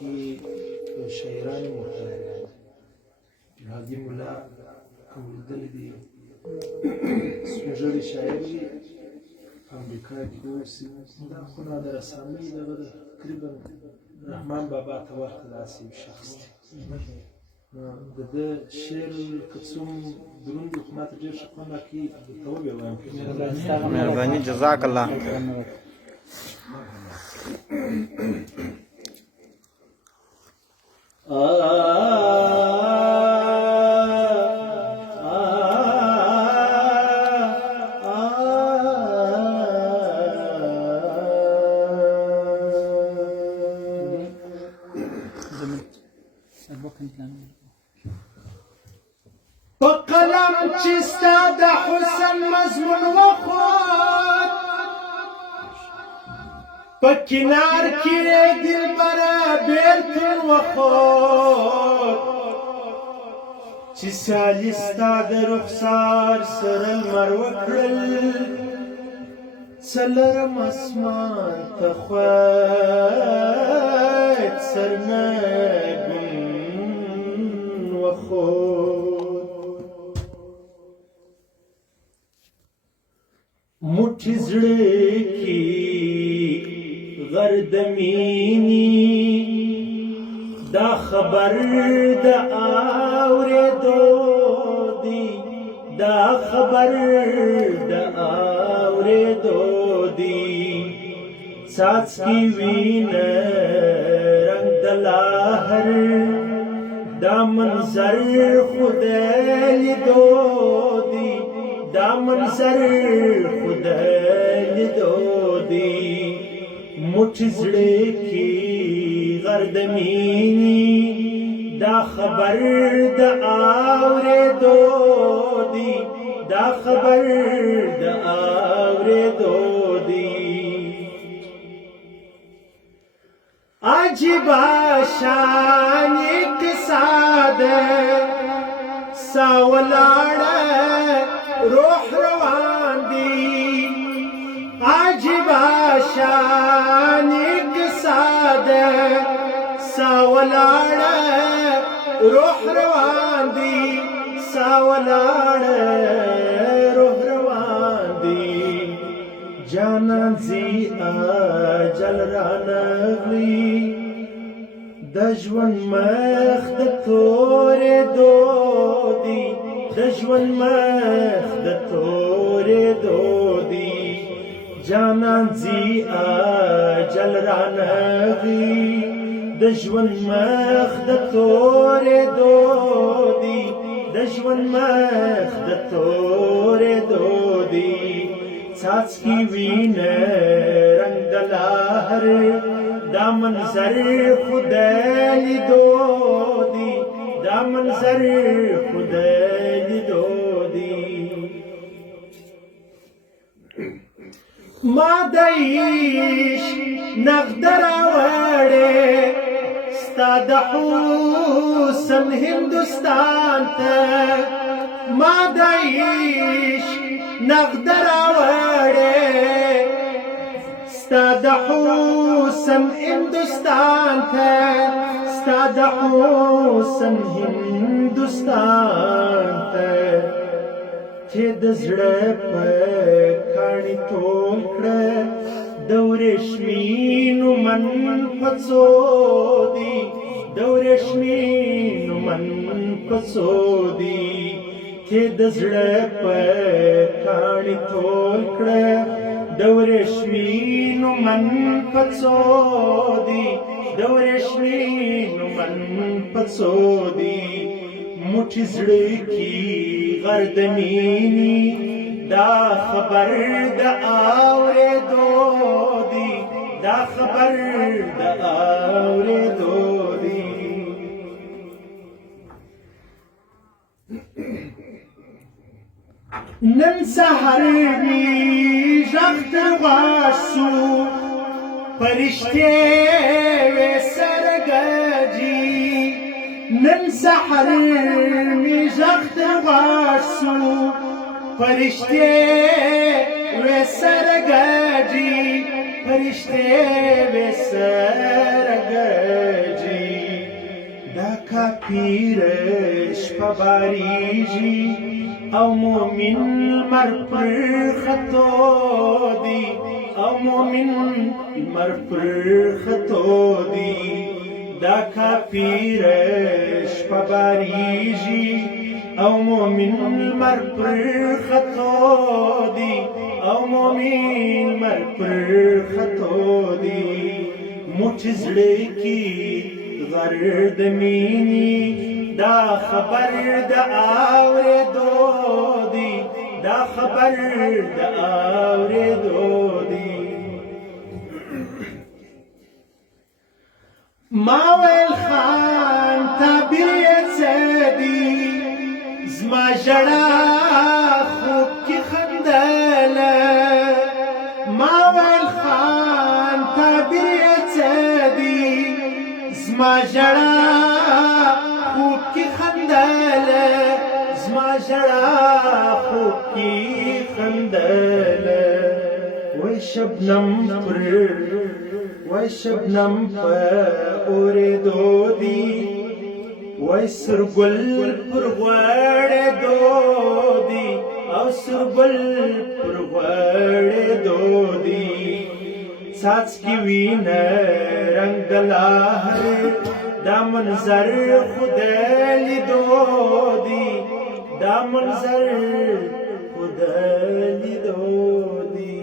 کې شاعران مرتضیان هادي ملا کوم لیدلی دي سپین ږیری شاعر دی په امریکا کې اوسي دا خو نه د رسامۍ دغه تقریبا رحمان بابا ته ورته داسې یو شخص دی د ده شعر که څوم دروند وي خو ماته ډېر ښه خوند راکوي درته وبې وایم مهرباني جزاک الله په قلم چې ستا د حسن مضمون وخوت په کنار کې دلبره بیلتون وخوت چې سیالي ستا د رخسار سره لمر وکړل څه لرم اسمان ته خوت سرنګون وخوت मुट्ठी زړه کې غرد مینی دا خبر د اورېدو دی دا خبر د اورېدو دی څاڅکي وینه رنګ د لهر دا منظر خدای لیدو دی دا منظر خدای لیدو دی مټ زړه کې غرد مینی دا خبر د اورېدو دی دا خبر د اورېدو دی عجیبه شان اقتصاد ساولاړه روح روان دی عجیبه شان اقتصاد ساولاړه روح روان دی ساولاړه روح روان دی جانان زی اجل رانغلی د ژوند مخ د تورېدو دی د ژوند مخ د تورېدو دی جانان زی اجل رانغلی د ژوند مخ د تورېدو دی د ژوند مخ د تورېدو دی څاڅکي وینه رنګ د لهر دا منظر خدای لیدو دی دا منظر خدای لیدو دی ما د عشق نغد راوړې ستا د حسن هندوستان ته ما د عشق نغد راوړې ستا د حسن هندوستان ته ستا د حسن هندوستان ته چې د زړه په کاڼي ټول کړه د ورېښمینو من په څو دي د ورېښمینو من په څو دي چې د زړه په کاڼي ټول کړه د ورېښمینو من په څو دي د ورېښمینو من په څو دي موټي زړه کې غرد مینی دا خبر د اورېدو دی دا خبر د اورېدو دی نن سحر می غږ تر غاښ سو فرشتې وې سره ګاجي نن سحر می غږ تر غاښ سو فرشتې وې سره ګاجي فرشتې وې سره ګاجي پیرش پباریجی او مومن مر پر خطو دی او مومن مر پر خطو دی دا کا پیرش پباریجی او مومن مر پر خطو دی او مومن مر پر خطو دی موچ زړه کی غرد مینی دا خبر دا اوریدو دی دا خبر دا اوریدو دی ما ویل خان تعبیر څه دی زما ژړا خوب کې خندله ما ویل خان تعبیر څه دی زما ژړا خوب کې خندله زما ژړا خوب کې خندله وای شبنم په اورېدو دی وای سرګل پر غوړېدو دی او سرګل پر غوړېدو دی څاڅکي وینه رنګ د لهر دا منظر خدای لیدو دی دا منظر خدای لیدو دی